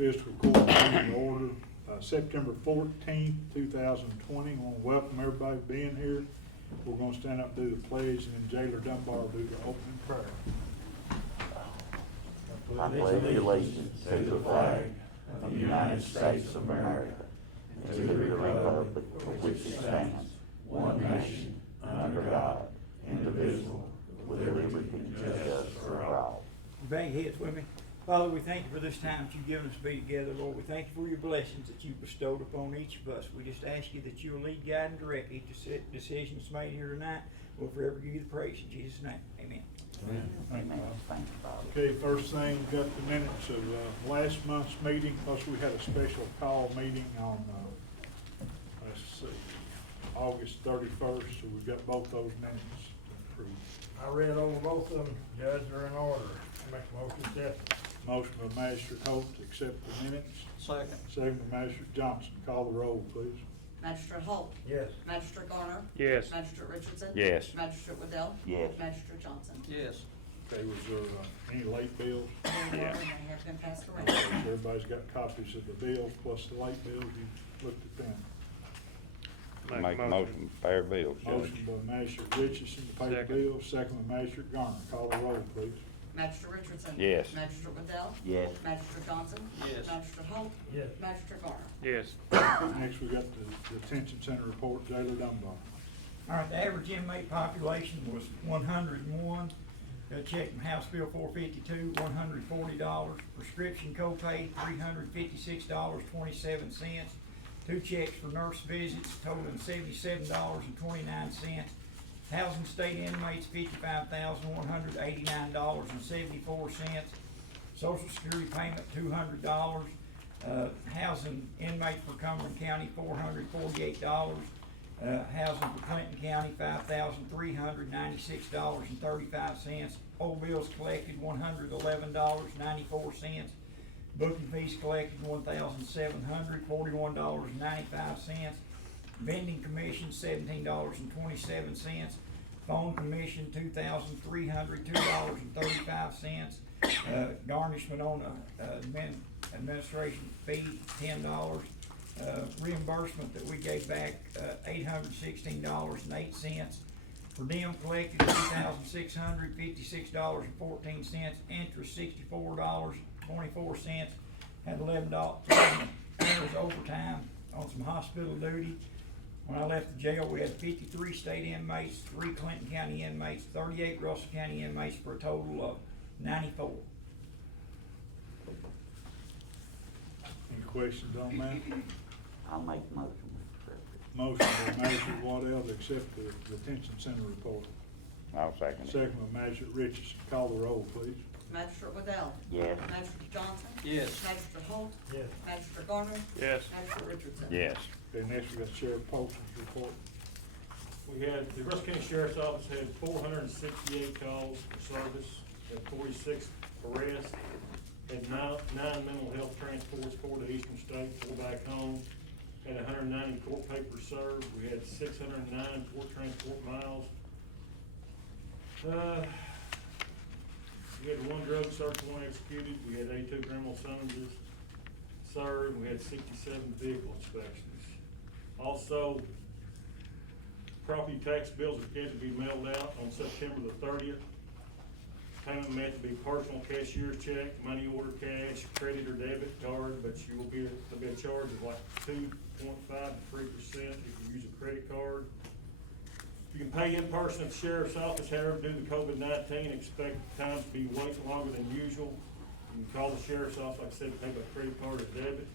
fiscal court meeting to order, September 14th, 2020. I want to welcome everybody being here. We're going to stand up and do the pledge, and then Jayla Dunbar will do the opening prayer. I pledge allegiance to the flag of the United States of America and to the republic for which it stands, one nation, under God, indivisible, with liberty and justice for all. Bang heads with me. Father, we thank you for this time that you've given us to be together, Lord. We thank you for your blessings that you bestowed upon each of us. We just ask you that you will lead, guide, and direct each decisions made here tonight. We'll forever give you the praise in Jesus' name. Amen. Amen. Amen. Thank you, Father. Okay, first thing, we got the minutes of last month's meeting, plus we had a special call meeting on, let's see, August 31st, so we've got both those minutes approved. I read over both of them, Judge, they're in order. Make a motion to accept. Motion by Magistrate Holt to accept the minutes. Second. Second by Magistrate Johnson. Call the roll, please. Magistrate Holt. Yes. Magistrate Garner. Yes. Magistrate Richardson. Yes. Magistrate Waddell. Yes. Magistrate Johnson. Yes. Okay, was there any late bills? There were, and they have been passed around. Everybody's got copies of the bills plus the late bills. You looked at them. Make a motion to pay our bills, Judge. Motion by Magistrate Richardson to pay the Second. bills. Second by Magistrate Garner. Call the roll, please. Magistrate Richardson. Yes. Magistrate Waddell. Yes. Magistrate Johnson. Yes. Magistrate Holt. Yes. Magistrate Garner. Yes. Next, we got the detention center report. Jayla Dunbar. All right, the average inmate population was 101. Got a check from House Bill 452, $140. Prescription copay, $356.27. Two checks for nurse visits totaling $77.29. Housing state inmates, $55,189.74. Social Security payment, $200. Housing inmate for Cumberland County, $448. Housing for Clinton County, $5,396.35. Old bills collected, $111.94. Booking fees collected, $1,741.95. Vending commission, $17.27. Phone commission, $2,302.35. Garnishment on administration fee, $10. Reimbursement that we gave back, $816.08. Per diem collected, $2,656.14. Interest, $64.24. Had $11 hours overtime on some hospital duty. When I left the jail, we had 53 state inmates, 3 Clinton County inmates, 38 Russell County inmates, for a total of 94. Any questions on that? I'll make a motion to accept it. Motion by Magistrate Waddell to accept the detention center report. I'll second it. Second by Magistrate Richardson. Call the roll, please. Magistrate Waddell. Yes. Magistrate Johnson. Yes. Magistrate Holt. Yes. Magistrate Garner. Yes. Magistrate Richardson. Yes. Okay, next we got Sheriff Polson's report. We had, the Russell County Sheriff's Office had 468 calls for service, had 46 arrests, had nine mental health transports, 4 to Eastern State, 4 back home, had 190 court papers served, we had 609 court transport miles. We had 1 drug search warrant executed, we had 82 criminal summonses served, we had 67 vehicle inspections. Also, property tax bills are scheduled to be mailed out on September the 30th. Payment method to be personal cashier's check, money order cash, credit or debit card, but there'll be a charge of like 2.5 to 3% if you use a credit card. You can pay in person at the sheriff's office, however, due to COVID-19, expect times to be waiting longer than usual. You can call the sheriff's office, like I said, pay by credit card or debit.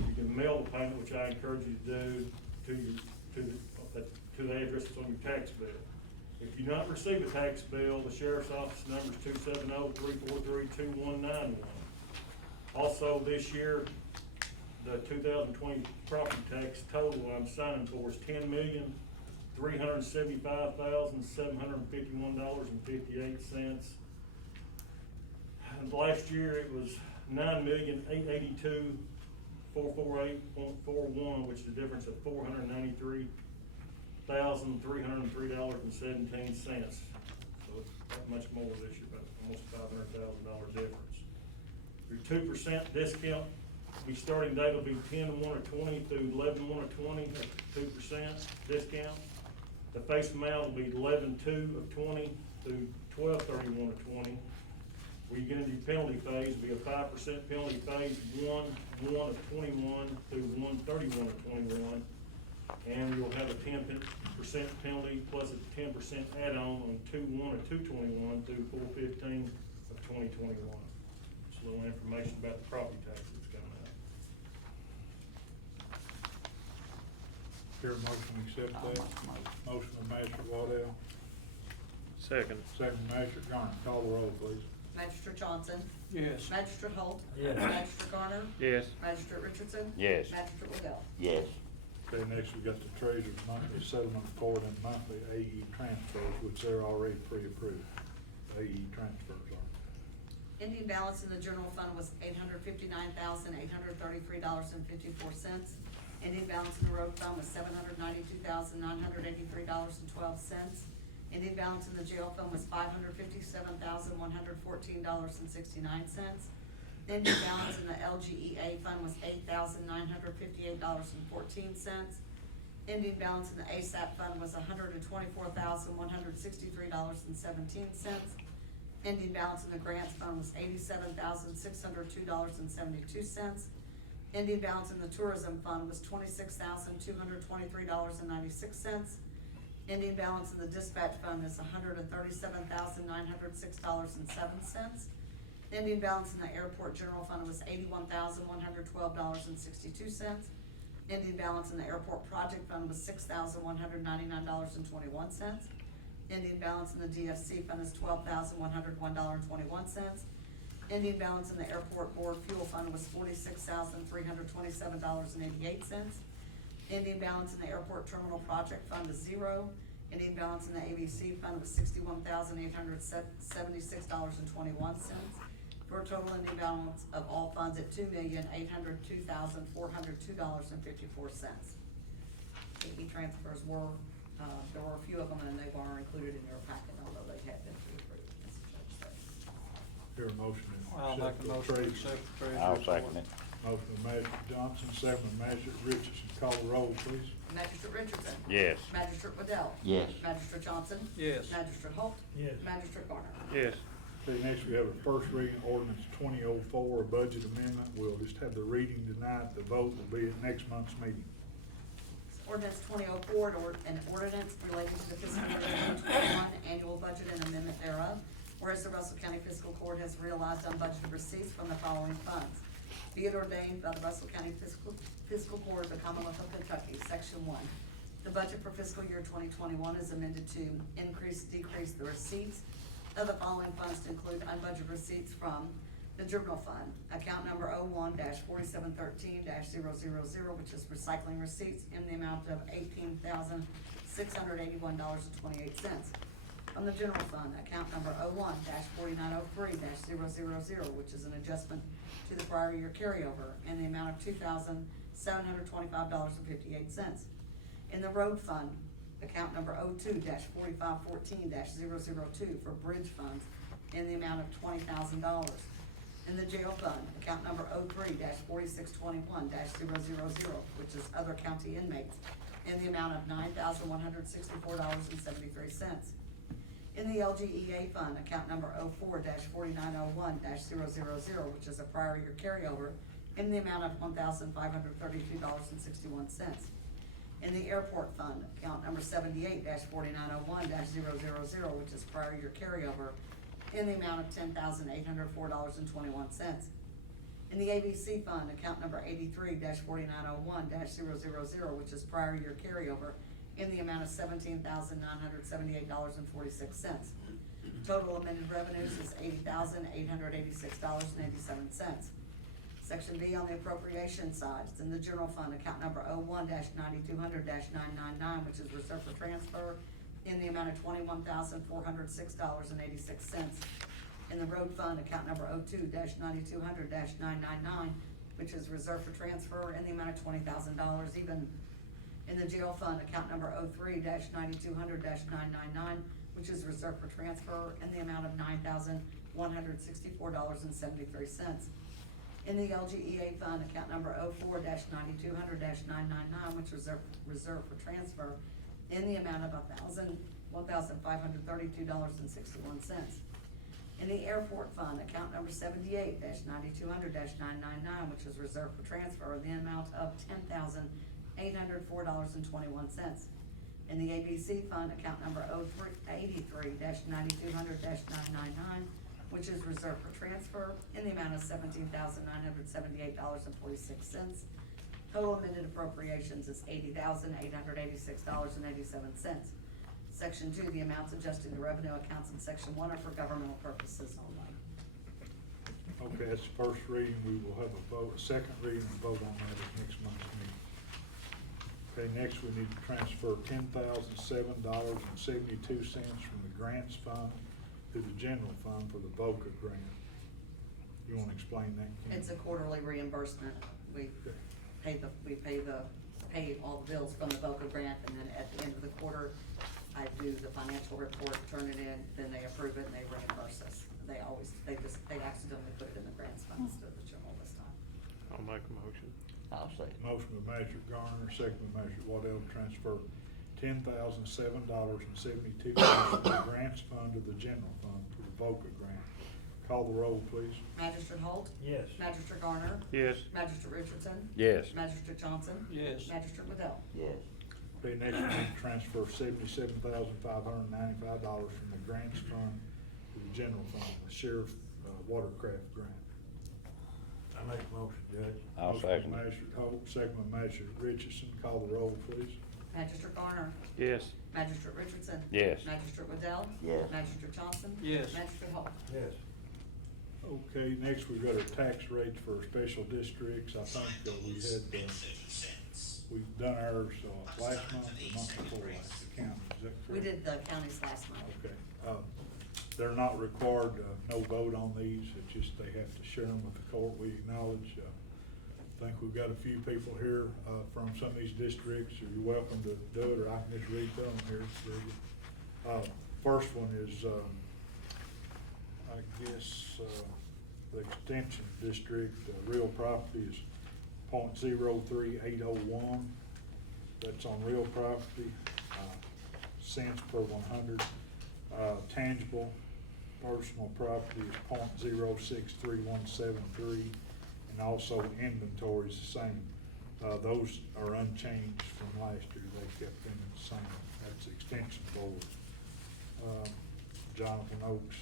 You can mail the payment, which I encourage you to do, to the address that's on your tax bill. If you not receive a tax bill, the sheriff's office number is 270-343-2191. Also, this year, the 2020 property tax total I'm signing for is $10,375,751.58. And last year it was $9,882,448.41, which is a difference of $493,303.17. So that much more this year, about almost $500,000 difference. Your 2% discount The starting date will be 10/1 of 20 through 11/1 of 20 at 2% discount. The face amount will be 11/2 of 20 through 12/31 of 20. We get into the penalty phase, will be a 5% penalty phase, 1/1 of 21 through 1/31 of 21. And we will have a 10% penalty plus a 10% add-on on 2/1 of 2/21 through 4/15 of 2021. Just a little information about the property tax that's coming out. Hear a motion to accept that? Motion by Magistrate Waddell, Second. second by Magistrate Garner. Call the roll, please. Magistrate Johnson? Yes. Magistrate Holt? Yes. Magistrate Garner? Yes. Magistrate Richardson? Yes. Magistrate Waddell? Yes. Okay, next we got the treasurer's monthly settlement report and monthly AE transfers, which they're already pre-approved. The AE transfers are. Ending balance in the general fund was $859,833.54. Ending balance in the road fund was $792,983.12. Ending balance in the jail fund was $557,114.69. Ending balance in the LGEA fund was $8,958.14. Ending balance in the ASAP fund was $124,163.17. Ending balance in the grants fund was $87,602.72. Ending balance in the tourism fund was $26,223.96. Ending balance in the dispatch fund is $137,906.07. Ending balance in the airport general fund was $81,112.62. Ending balance in the airport project fund was $6,199.21. Ending balance in the DFC fund is $12,101.21. Ending balance in the airport board fuel fund was $46,327.88. Ending balance in the airport terminal project fund is 0. Ending balance in the ABC fund was $61,876.21. For a total ending balance of all funds at $2,802,402.54. AE transfers were, there were a few of them and they weren't included in your packet, although they had been pre-approved, as the judge said. Hear a motion to I'll make accept a the motion to treasurer's. accept the treasurer's I'll report. second it. Motion by Magistrate Johnson, second by Magistrate Richardson. Call the roll, please. Magistrate Richardson? Yes. Magistrate Waddell? Yes. Magistrate Johnson? Yes. Magistrate Holt? Yes. Magistrate Garner? Yes. Okay, next we have a first reading ordinance 2004, a budget amendment. We'll just have the reading tonight. The vote will be at next month's meeting. Ordinance 2004, an ordinance relating to the fiscal year 2021 annual budget and amendment thereof. Whereas the Russell County Fiscal Court has realized unbudgeted receipts from the following funds. Be it ordained by the Russell County Fiscal Court of the Commonwealth of Kentucky, Section 1. The budget for fiscal year 2021 is amended to decrease the receipts of the following funds to include unbudgeted receipts from the general fund, account number 01-4713-000, which is recycling receipts in the amount of $18,681.28. From the general fund, account number 01-4903-000, which is an adjustment to the prior year carryover in the amount of $2,725.58. In the road fund, account number 02-4514-002 for bridge funds in the amount of $20,000. In the jail fund, account number 03-4621-000, which is other county inmates, in the amount of $9,164.73. In the LGEA fund, account number 04-4901-000, which is a prior year carryover, in the amount of $1,532.61. In the airport fund, account number 78-4901-000, which is prior year carryover, in the amount of $10,804.21. In the ABC fund, account number 83-4901-000, which is prior year carryover, in the amount of $17,978.46. Total amended revenues is $80,886.87. Section B on the appropriation side, it's in the general fund, account number 01-9200-999, which is reserved for transfer, in the amount of $21,406.86. In the road fund, account number 02-9200-999, which is reserved for transfer, in the amount of $20,000 even. In the jail fund, account number 03-9200-999, which is reserved for transfer, in the amount of $9,164.73. In the LGEA fund, account number 04-9200-999, which is reserved for transfer in the amount of $1,532.61. In the airport fund, account number 78-9200-999, which is reserved for transfer in the amount of $10,804.21. In the ABC fund, account number 83-9200-999, which is reserved for transfer in the amount of $17,978.46. Total amended appropriations is $80,886.87. Section 2, the amounts adjusting the revenue accounts in Section 1 are for governmental purposes only. Okay, that's the first reading. We will have a vote, a second reading and vote on that at next month's meeting. Okay, next we need to transfer $10,007.72 from the grants fund to the general fund for the VOCA grant. You wanna explain that, Kim? It's a quarterly reimbursement. We pay all the bills from the VOCA grant, and then at the end of the quarter, I do the financial report, turn it in, then they approve it and they reimburse us. They accidentally put it in the grants fund instead of the general this time. I'll make a motion. I'll say. Motion by Manager Garner, second by Manager Waddell to transfer $10,007.72 from the grants fund to the general fund for the VOCA grant. Call the roll, please. Magistrate Holt? Yes. Magistrate Garner? Yes. Magistrate Richardson? Yes. Magistrate Johnson? Yes. Magistrate Waddell? Yes. Okay, next we need to transfer $77,595 from the grants fund to the general fund, the sheriff watercraft grant. I make a motion, Judge. I'll Motion by second. Magistrate Holt, second by Magistrate Richardson. Call the roll, please. Magistrate Garner? Yes. Magistrate Richardson? Yes. Magistrate Waddell? Yes. Magistrate Johnson? Yes. Magistrate Holt? Yes. Okay, next we've got our tax rates for special districts. I think we had, we've done ours last month, the month before last, the county, is that correct? We did the counties last month. Okay, they're not required, no vote on these, it's just they have to share them with the court. We acknowledge, I think we've got a few people here, from some of these districts, so you're welcome to do it, or I can just read them here. First one is, I guess, the extension district, real property is .03801. That's on real property, cents per 100. Tangible personal property is .063173, and also inventory is the same. Those are unchanged from last year. They kept them the same. That's the extension board. Jonathan Oakes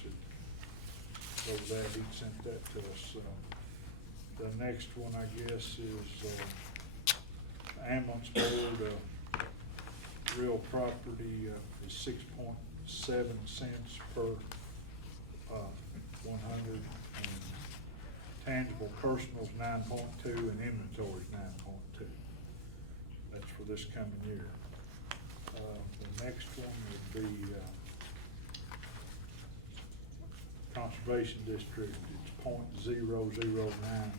over that, he sent that to us. The next one, I guess, is ambulance board, real property is 6.7 cents per 100, and tangible personal is 9.2, and inventory is 9.2. That's for this coming year. The next one would be conservation district. It's .009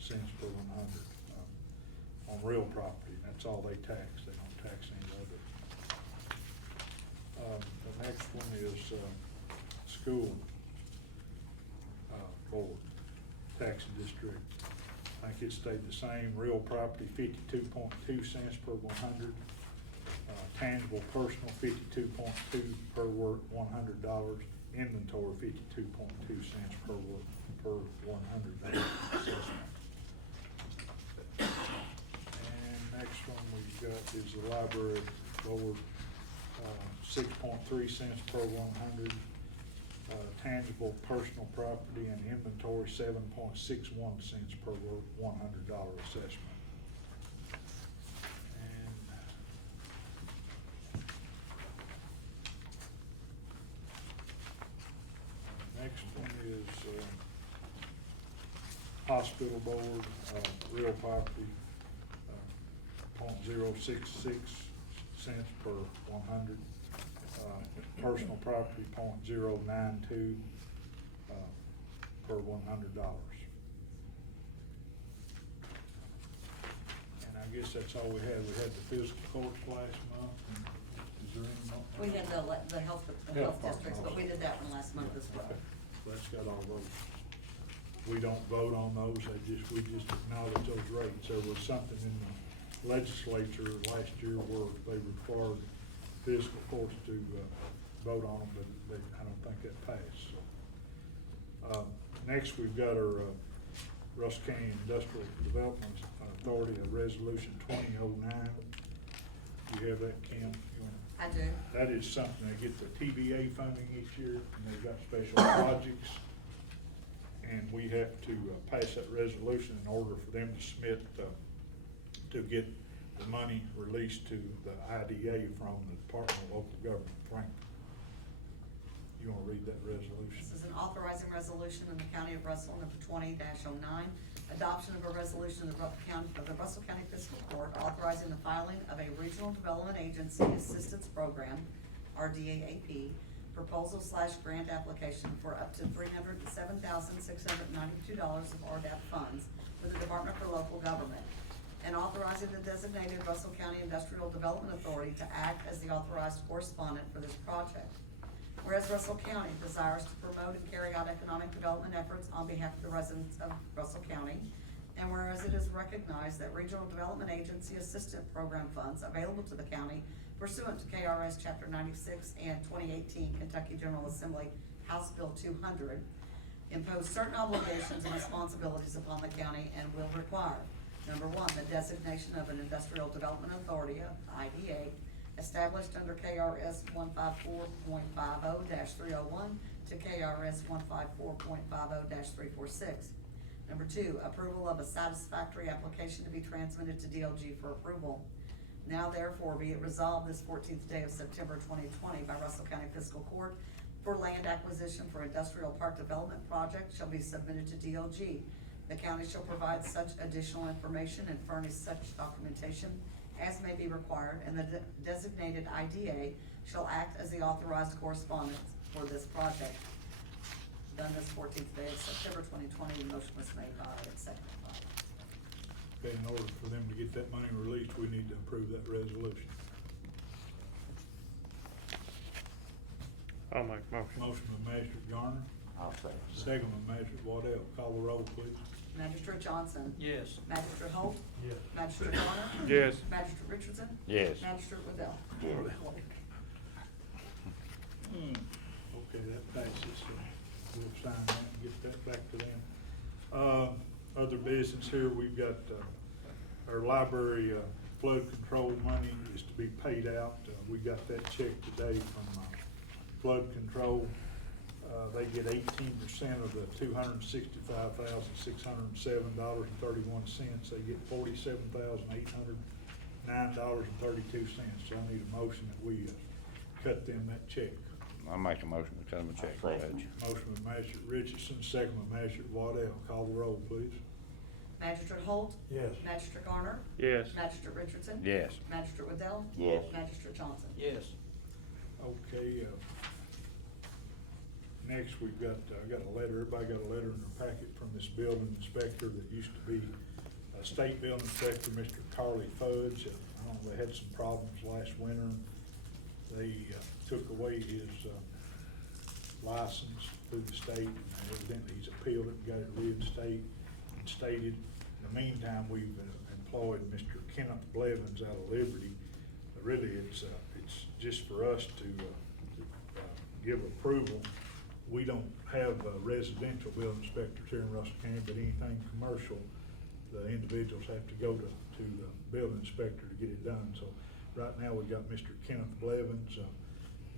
cents per 100 on real property. That's all they tax. They don't tax any other. The next one is school board taxing district. I think it stayed the same. Real property 52.2 cents per 100. Tangible personal 52.2 per $100. Inventory 52.2 cents per $100 assessment. And next one we've got is the library board, 6.3 cents per 100. Tangible personal property and inventory 7.61 cents per $100 assessment. And next one is hospital board, real property, .066 cents per 100. Personal property, .092 per $100. And I guess that's all we had. We had the fiscal courts last month. And is there any more? We had the health Health districts, but we did that one last month as well. Okay. So that's got all those. we don't vote on those, we just acknowledge those rates. There was something in the legislature last year where they required fiscal courts to, vote on them, but I don't think that passed, so. Next, we've got our, Russell County Industrial Development Authority, Resolution 2009. You have that, Kim? You wanna- I do. That is something, they get the TBA funding each year, and they've got special projects. And we have to pass that resolution in order for them to submit, to get the money released to the IDA from the Department of Local Government, Frank. You wanna read that resolution? This is an authorizing resolution in the County of Russell, number 20-09, adoption of a resolution of the Russell County Fiscal Court authorizing the filing of a Regional Development Agency Assistance Program, RDAAP, proposal/grant application for up to $307,692 of RDAP funds for the Department for Local Government, and authorizing the designated Russell County Industrial Development Authority to act as the authorized correspondent for this project. Whereas Russell County desires to promote and carry out economic development efforts on behalf of the residents of Russell County, and whereas it is recognized that Regional Development Agency Assistant Program funds available to the county pursuant to KRS Chapter 96 and 2018 Kentucky General Assembly House Bill 200 impose certain obligations and responsibilities upon the county and will require, number one, the designation of an Industrial Development Authority, IDA, established under KRS 154.50-301 to KRS 154.50-346. Number two, approval of a satisfactory application to be transmitted to DLG for approval. Now therefore be it resolved this 14th day of September 2020 by Russell County Fiscal Court for land acquisition for industrial park development project shall be submitted to DLG. The county shall provide such additional information and furnish such documentation as may be required, and the designated IDA shall act as the authorized correspondent for this project. Done this 14th day of September 2020, the motion was made by and seconded by. Okay, in order for them to get that money released, we need to approve that resolution. I'll make a motion. Motion by Magistrate Garner, I'll say. second by Magistrate Waddell. Call the roll, please. Magistrate Johnson? Yes. Magistrate Holt? Yes. Magistrate Garner? Yes. Magistrate Richardson? Yes. Magistrate Waddell? Okay, that passes, so we'll sign that and get that back to them. Other business here, we've got, our library, flood control money is to be paid out. We got that check today from, flood control. They get 18% of the $265,607.31. They get $47,809.32. So I need a motion that we cut them that check. I'll make a motion to cut them a check, I'll Judge. second. Motion by Magistrate Richardson, second by Magistrate Waddell. Call the roll, please. Magistrate Holt? Yes. Magistrate Garner? Yes. Magistrate Richardson? Yes. Magistrate Waddell? Yes. Magistrate Johnson? Yes. Okay, next we've got, I got a letter, everybody got a letter in their packet from this building inspector that used to be a state building inspector, Mr. Carly Fudge. I don't know, they had some problems last winter. They took away his license through the state, and evidently he's appealed it and got it reinstated. In the meantime, we've employed Mr. Kenneth Blevins out of Liberty. Really, it's just for us to give approval. We don't have residential building inspectors here in Russell County, but anything commercial, the individuals have to go to the building inspector to get it done. So right now, we've got Mr. Kenneth Blevins.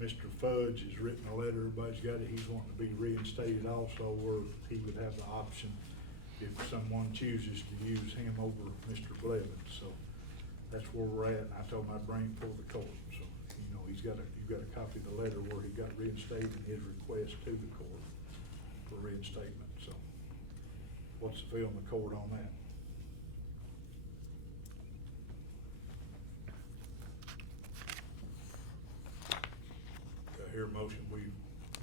Mr. Fudge has written a letter, everybody's got it, he's wanting to be reinstated also, where he would have the option if someone chooses to use him over Mr. Blevins. So that's where we're at, and I told him I'd bring him for the court. So, you know, you've got a copy of the letter where he got reinstated and his request to the court for reinstatement. So what's the feel in the court on that? Do I hear a motion, we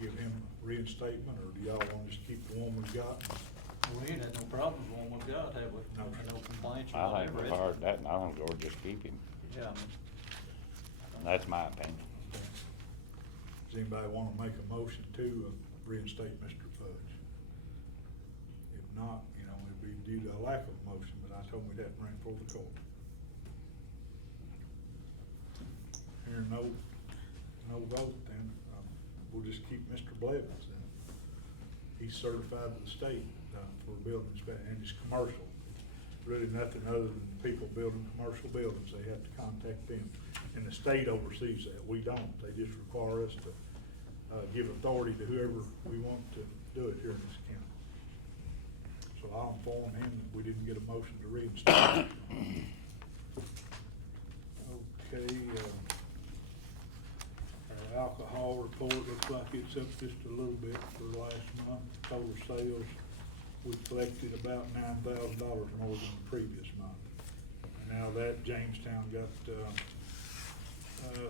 give him reinstatement, or do y'all want to just keep the one we got? We ain't had no problems with one we've got, have we? No. No complaints or I think whatever. we've heard that, and I think we'll just keep him. Yeah, I mean. That's my opinion. Does anybody want to make a motion to reinstate Mr. Fudge? If not, you know, it'd be due to a lack of motion, but I told him we'd have to bring it before the court. Hearing no vote, then, we'll just keep Mr. Blevins then. He's certified to the state, for building inspection, and it's commercial. Really nothing other than people building commercial buildings, they have to contact them. And the state oversees that, we don't, they just require us to, give authority to whoever we want to do it here in this county. So I'll inform him that we didn't get a motion to reinstate. Okay, our alcohol report looks like it's up just a little bit for last month. Total sales, we collected about $9,000 more than the previous month. And now that Jamestown got,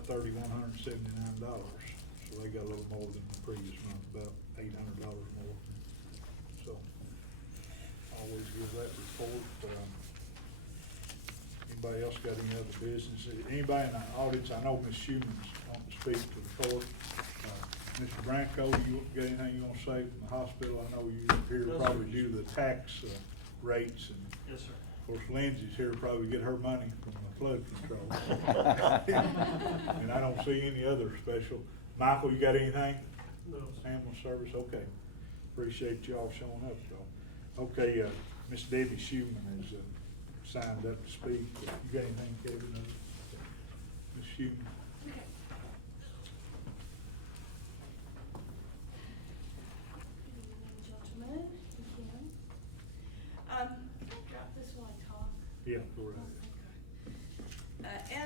$3,179. So they got a little more than the previous month, about $800 more. So, always give that report. Anybody else got any other business? Anybody in the audience, I know Ms. Schuman's wanting to speak to the court. Mr. Branco, you got anything you want to say from the hospital? I know you're here No, probably sir. due to the tax rates, and Yes, sir. of course Lindsay's here to probably get her money from the flood control. And I don't see any other special. Michael, you got anything? No. Ambulance service, okay. Appreciate y'all showing up, though. Okay, Miss Debbie Schuman has signed up to speak. You got anything, Kevin? Ms. Schuman? Gentlemen, again. Can I drop this while I talk? Yeah, go right ahead.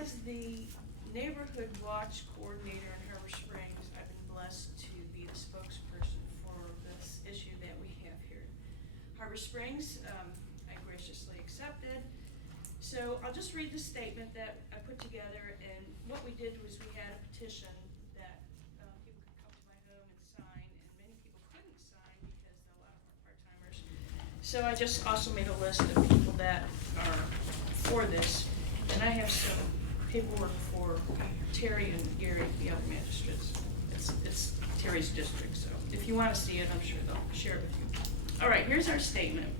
As the neighborhood watch coordinator in Harbor Springs, I've been blessed to be the spokesperson for this issue that we have here in Harbor Springs. I graciously accepted. So I'll just read the statement that I put together, and what we did was we had a petition that people could come to my home and sign, and many people couldn't sign because a lot of them are part-timers. So I just also made a list of people that are for this, and I have some paperwork for Terry and Gary, the other magistrates. It's Terry's district, so if you want to see it, I'm sure they'll share it with you. All right, here's our statement.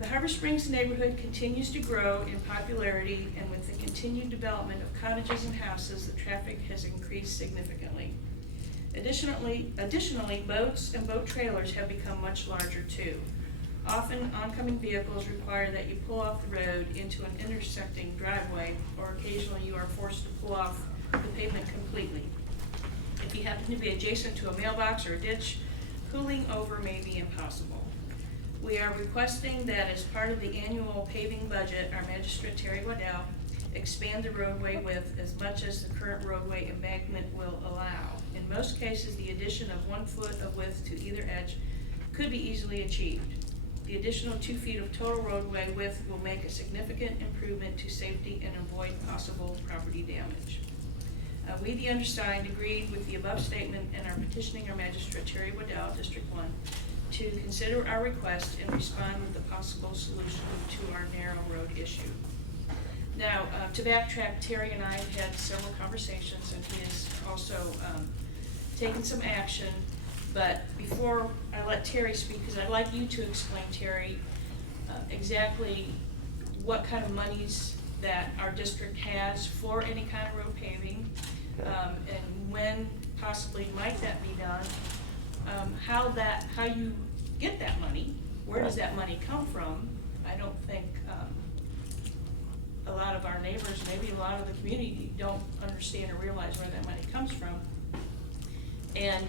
The Harbor Springs neighborhood continues to grow in popularity, and with the continued development of cottages and houses, the traffic has increased significantly. Additionally, boats and boat trailers have become much larger too. Often, oncoming vehicles require that you pull off the road into an intersecting driveway, or occasionally you are forced to pull off the pavement completely. If you happen to be adjacent to a mailbox or a ditch, pulling over may be impossible. We are requesting that as part of the annual paving budget, our Magistrate Terry Waddell expand the roadway width as much as the current roadway embankment will allow. In most cases, the addition of 1 foot of width to either edge could be easily achieved. The additional 2 feet of total roadway width will make a significant improvement to safety and avoid possible property damage. We, the undersigned, agreed with the above statement and are petitioning our Magistrate Terry Waddell, District 1, to consider our request and respond with a possible solution to our narrow road issue. Now, to backtrack, Terry and I have had several conversations, and he has also taken some action. But before I let Terry speak, because I'd like you to explain, Terry, exactly what kind of monies that our district has for any kind of road paving, and when possibly might that be done, how you get that money, where does that money come from? I don't think a lot of our neighbors, maybe a lot of the community, don't understand or realize where that money comes from. And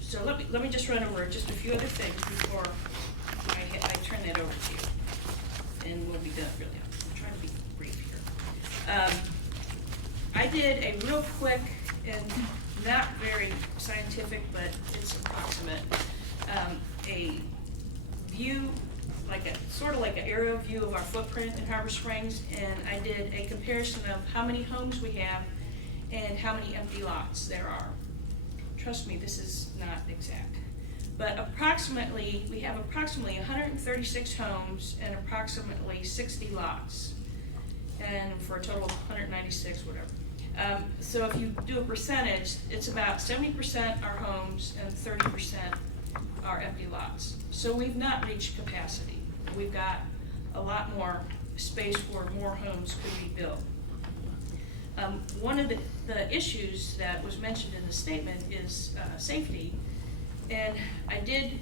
so let me just run over just a few other things before I turn that over to you, and we'll be done. Really, I'm trying to be brief here. I did a real quick and not very scientific, but it's approximate, a view, sort of like an aerial view of our footprint in Harbor Springs, and I did a comparison of how many homes we have and how many empty lots there are. Trust me, this is not exact. But approximately, we have approximately 136 homes and approximately 60 lots, and for a total of 196, whatever. So if you do a percentage, it's about 70% are homes and 30% are empty lots. So we've not reached capacity. We've got a lot more space where more homes could be built. One of the issues that was mentioned in the statement is safety. And I did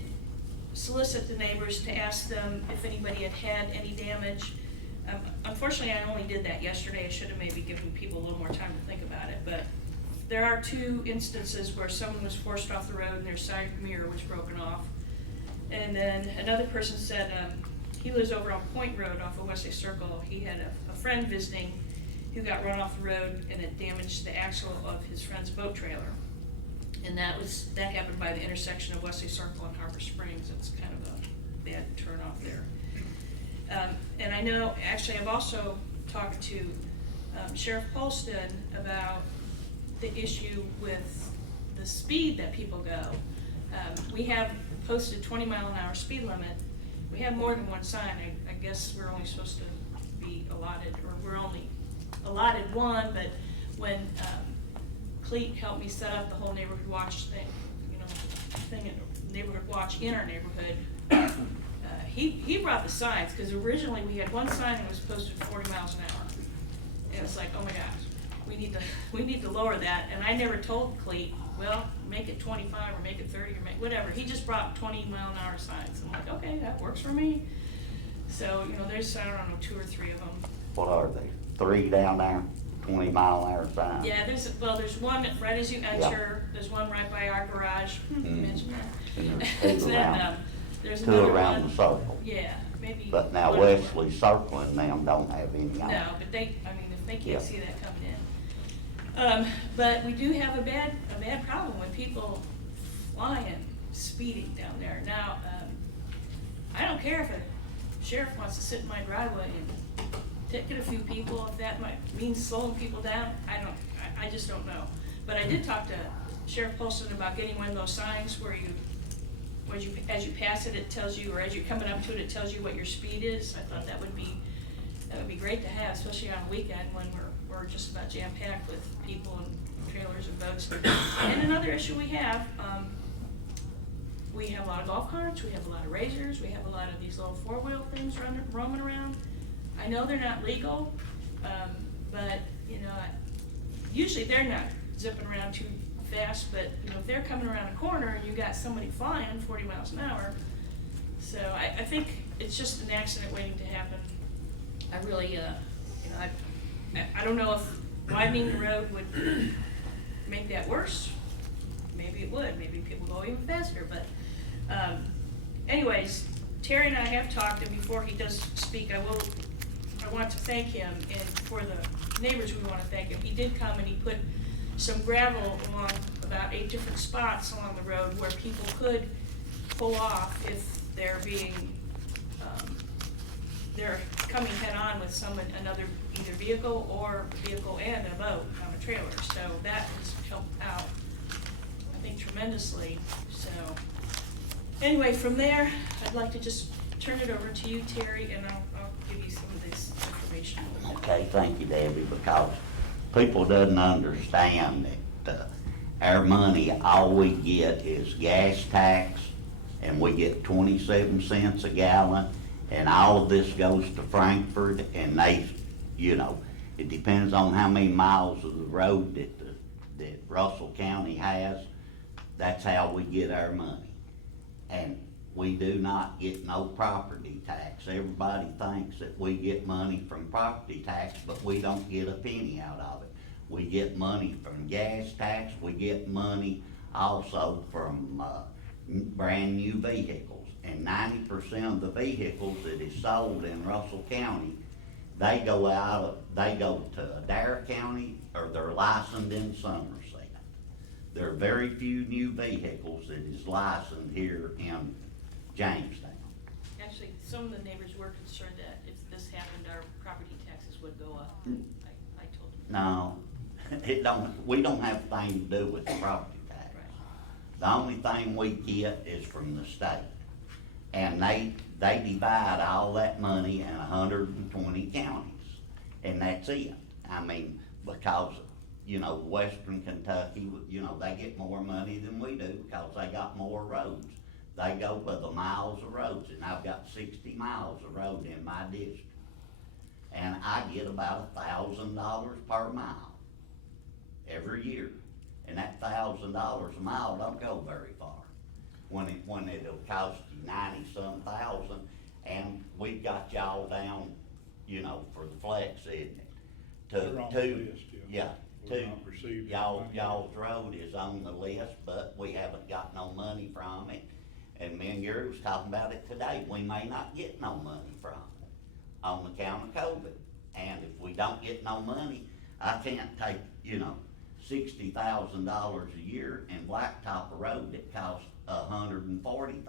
solicit the neighbors to ask them if anybody had had any damage. Unfortunately, I only did that yesterday. I should have maybe given people a little more time to think about it. But there are 2 instances where someone was forced off the road and their side mirror was broken off. And then another person said he lives over on Point Road off of Wesley Circle. He had a friend visiting who got run off the road and it damaged the axle of his friend's boat trailer. And that happened by the intersection of Wesley Circle and Harbor Springs. It's kind of a bad turnoff there. And I know, actually, I've also talked to Sheriff Polston about the issue with the speed that people go. We have posted 20-mile-an-hour speed limit. We have more than one sign. I guess we're only supposed to be allotted, or we're only allotted one, but when Cleet helped me set up the whole neighborhood watch neighborhood watch in our neighborhood, he brought the signs, because originally we had one sign that was posted 40 miles an hour. And it's like, oh my gosh, we need to lower that. And I never told Cleet, well, make it 25 or make it 30 or make whatever. He just brought 20-mile-an-hour signs. I'm like, okay, that works for me. So, there's, I don't know, 2 or 3 of them. What are they? 3 down there, 20-mile-an-hour signs? Yeah, there's one right as you enter. There's one right by our garage. You mentioned that. And And then, there's 2 another around one. the circle. Yeah, maybe. But now one more. Wesley Circle and them don't have any on. No, but if they Yeah. can't see that coming in. But we do have a bad problem with people flying, speeding down there. Now, I don't care if a sheriff wants to sit in my driveway and ticket a few people, if that might mean slowing people down. I just don't know. But I did talk to Sheriff Polston about getting one of those signs where as you pass it, it tells you, or as you're coming up to it, it tells you what your speed is. I thought that would be great to have, especially on a weekend when we're just about jam-packed with people and trailers and boats. And another issue we have a lot of golf carts, we have a lot of razors, we have a lot of these little 4-wheel things roaming around. I know they're not legal, but usually they're not zipping around too fast, but if they're coming around a corner and you got somebody flying 40 miles an hour, so I think it's just an accident waiting to happen. I really, I don't know if widening the road would make that worse. Maybe it would. Maybe people go even faster. But, anyways, Terry and I have talked, and before he does speak, I want to thank him, and for the neighbors, we want to thank him. He did come and he put some gravel along about 8 different spots along the road where people could pull off if they're they're coming head on with another either vehicle or vehicle and a boat on a trailer. So that has helped out, I think, tremendously. So anyway, from there, I'd like to just turn it over to you, Terry, and I'll give you some of this information. Okay, thank you, Debbie, because people doesn't understand that our money, all we get is gas tax, and we get 27 cents a gallon, and all of this goes to Frankfurt, and they, it depends on how many miles of the road that Russell County has. That's how we get our money. And we do not get no property tax. Everybody thinks that we get money from property tax, but we don't get a penny out of it. We get money from gas tax. We get money also from brand new vehicles. And 90% of the vehicles that is sold in Russell County, they go to Adair County, or they're licensed in Somerset. There are very few new vehicles that is licensed here in Jamestown. Actually, some of the neighbors were concerned that if this happened, our property taxes would go up. I told them. No, we don't have a thing to do with the property tax. Right. The only thing we get is from the state. And they divide all that money in 120 counties. And that's it. I mean, because, Western Kentucky, they get more money than we do because they got more roads. They go by the miles of roads, and I've got 60 miles of road in my district. And I get about $1,000 per mile every year. And that $1,000 a mile don't go very far. When it'll cost you 90-some thousand, and we've got y'all down, you know, for the flex, isn't it? They're on the list, yeah. We've not received Y'all's anything. road is on the list, but we haven't got no money from it. And me and Gary was talking about it today, we may not get no money from it on account of COVID. And if we don't get no money, I can't take, you know, $60,000 a year and blacktop a road that costs $140,000.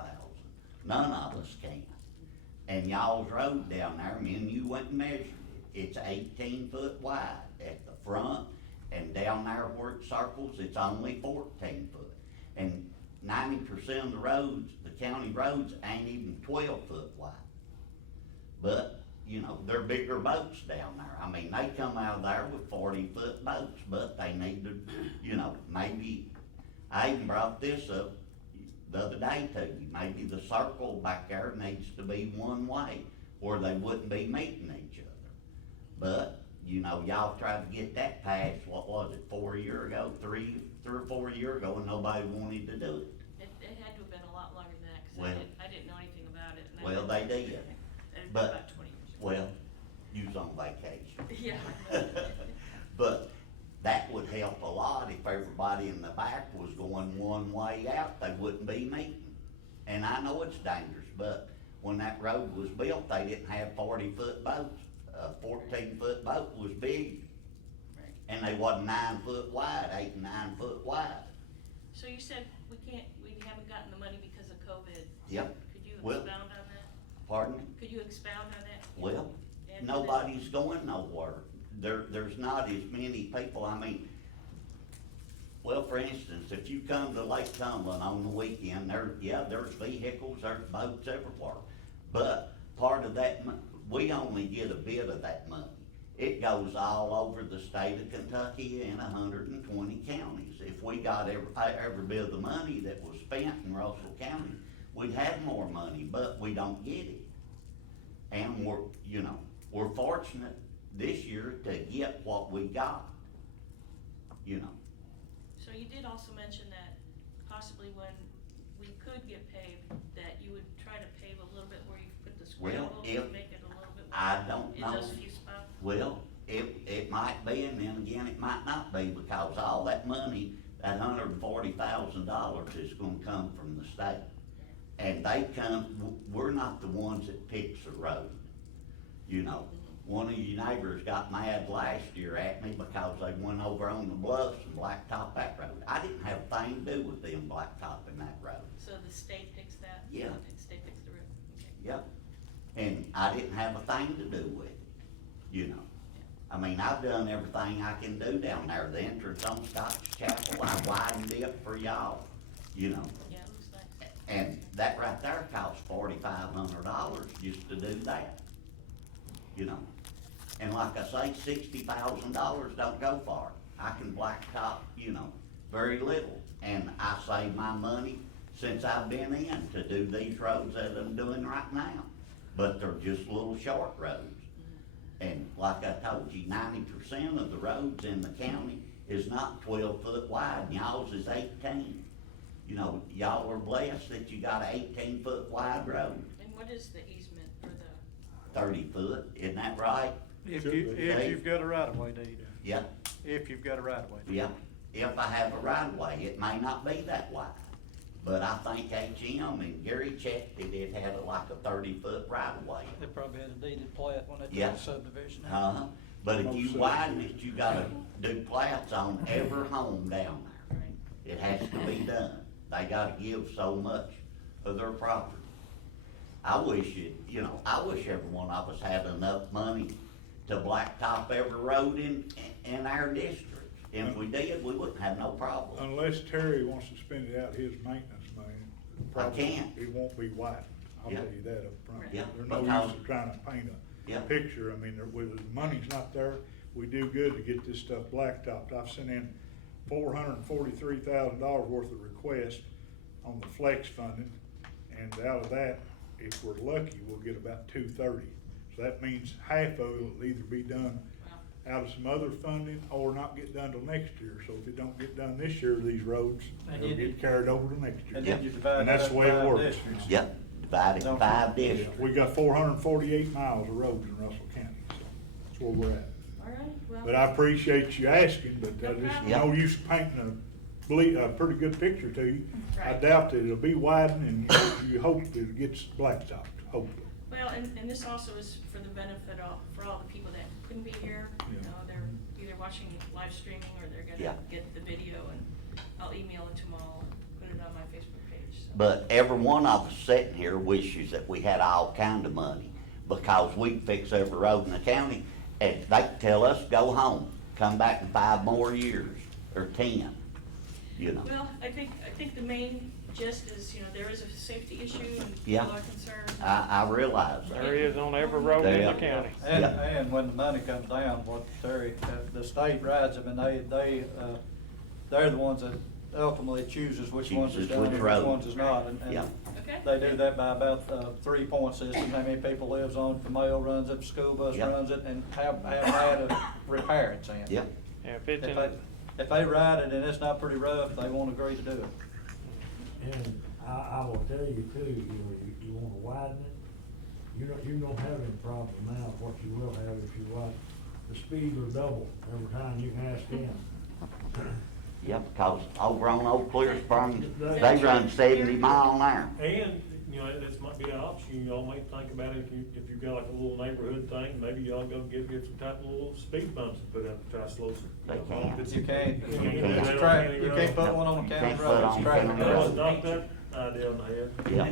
None of us can. And y'all's road down there, me and you went and measured it. It's 18 foot wide at the front, and down there where it circles, it's only 14 foot. And 90% of the roads, the county roads, ain't even 12 foot wide. But, you know, they're bigger boats down there. I mean, they come out of there with 40-foot boats, but they need to, you know, maybe, I even brought this up the other day to you, maybe the circle back there needs to be one way, or they wouldn't be meeting each other. But, you know, y'all tried to get that passed, what was it, 4 years ago, three or 4 years ago, and nobody wanted to do it. It had to have been a lot longer than that, cause Well- I didn't know anything about it. And I Well, didn't- they did. It had been But- about 20 years ago. Well, you was on vacation. Yeah. But that would help a lot if everybody in the back was going one way out, they wouldn't be meeting. And I know it's dangerous, but when that road was built, they didn't have 40-foot boats. A 14-foot boat was big, Right. and they wasn't 9 foot wide, 8 and 9 foot wide. So you said we haven't gotten the money because of COVID. Yep. Could you Well- expound on that? Pardon me? Could you expound on that? Well, Add to that? nobody's going nowhere. There's not as many people, I mean, well, for instance, if you come to Lake Cumberland on the weekend, there's vehicles, there's boats everywhere. But part of that, we only get a bit of that money. It goes all over the state of Kentucky and 120 counties. If we got every bit of the money that was spent in Russell County, we'd have more money, but we don't get it. And we're fortunate this year to get what we got, you know. So you did also mention that possibly when we could get paved, that you would try to pave a little bit where you put the Well, scramble if- to make it a little bit I wider don't in know. those few spots. Well, it might be, and then again, it might not be, because all that money, that $140,000 is gonna come from the state. And we're not the ones that picks the road, you know. One of your neighbors got mad last year at me because they went over on the bluffs and blacktop that road. I didn't have a thing to do with them blacktopping that road. So the state picks that? Yeah. The state picks the road, okay. Yep. And I didn't have a thing to do with it, you know. I mean, I've done everything I can do down there. The entrance on Scotch Chapel, I widened it for y'all, you know. Yeah, it looks nice. And that right there costs $4,500 just to do that, you know. And like I say, $60,000 don't go far. I can blacktop, you know, very little. And I save my money since I've been in to do these roads that I'm doing right now. But they're just little short roads. And like I told you, 90% of the roads in the county is not 12 foot wide, and y'all's is 18. You know, y'all are blessed that you got an 18-foot wide road, And what is the easement for the, 30 foot, isn't that right? If You've got a right of way, do you? Yeah, If you've got a right of way. yeah. If I have a right of way, it may not be that wide. But I think HM and Gary checked it, it had like a 30-foot right of way. They probably had a deeded plat when they Yeah. took the subdivision. Uh-huh. But if you Most widen it, you gotta do plats on every home down there. right? It has to be done. They gotta give so much of their property. I wish I wish every one of us had enough money to blacktop every road in our districts. If we did, we wouldn't have no problem. Unless Terry wants to spend it out his maintenance money. I can't. It won't be widened, I'll Yeah. tell you that up front. Yeah, There's no because- use of trying to paint Yeah. a picture, I mean, the money's not there, we do good to get this stuff blacktopped. I've sent in $443,000 worth of requests on the flex funding, and out of that, if we're lucky, we'll get about 230. So that means half of it will either be done out of some other funding or not get done till next year. So if it don't get done this year, these roads, And they'll you- get carried over to next year. And then you divide And that that's up the way it five works. districts. Yep, divided in 5 Yeah, districts. we got 448 miles of roads in Russell County, so that's where we're at. All right, well. But I appreciate you asking, but I just, problem. no use painting a pretty good picture to you. I Right. doubt that it'll be widened, and you hope that it gets blacktopped, hopefully. Well, and this also is for the benefit of, for all the people that couldn't be here. You Yeah. know, they're either watching live streaming or they're Yeah. gonna get the video, and I'll email it to them all and put it on my Facebook page, so. But every one of us sitting here wishes that we had all kind of money, because we fix every road in the county, and they tell us, go home, come back in 5 more years, or 10, you know. Well, I think the main gist is, you know, there is a safety issue and Yeah. people are concerned. I realize that. There is on every road in Yeah. the county. And, Yeah. and when the money comes down, what Terry, the state rides them, and they're the ones that ultimately chooses which ones is Chooses done which and which road. ones is not. And Yeah. Okay. they do that by about 3-point system, how many people lives on, if the mail runs it, the school bus Yeah. runs it, and have had to repair it, Sam. Yep, Yeah, if it's If in, they ride it and it's not pretty rough, they won't agree to do it. And I will tell you too, you wanna widen it, you don't have any problem now. What you will have if you widen, the speed will double every time. You can ask them. yep, because over on Old Clear Springs, they run 70 mile an hour. And, you know, this might be an option, y'all might think about it, if you've got like a little neighborhood thing, maybe y'all go get some type of little speed bumps to put up to try to slow some. They you know, can. if it's- You can't, you it's can't- track, you can't put one on You the can't county put road, on it's track. county I road. was knocked that idea on the head. Yeah,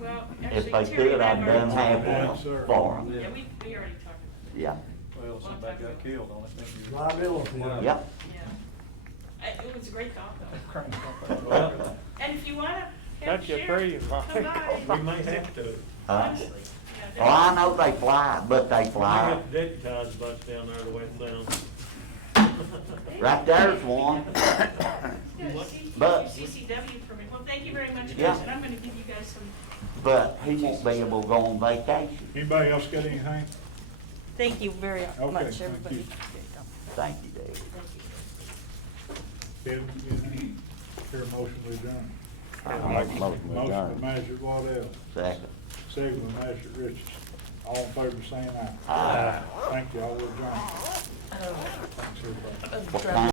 Well, if actually, they Terry could, I'd Van done Martin- have Yes, sir. one for them. Yeah, we already talked about that. Yeah, Well, somebody got killed on it, then you. Liability. Wow. yep, Yeah. It was a great thought, though. Crank up that Well, road. And if you wanna have That's the your sheriff tree, come Mike. by. we may have to. Honestly. Yeah, well, I know they fly, but they We may fly. have to deputize a bunch down there the way it sounds. Right there's one. But- CCW permit. Well, thank you very much, Yeah. guys, and I'm gonna give you guys some. But he won't be able to go on vacation. Anybody else got anything? Thank you very Okay, much, thank everybody. you. Thank you, Dave. Kevin, you got any? Hear a motion we done. I'll make a motion to Motion adjourn. by Manager Waddell, Second. second by Manager Richardson. All in favor saying aye. Aye. Thank you, all adjourned. Thanks, everybody. What time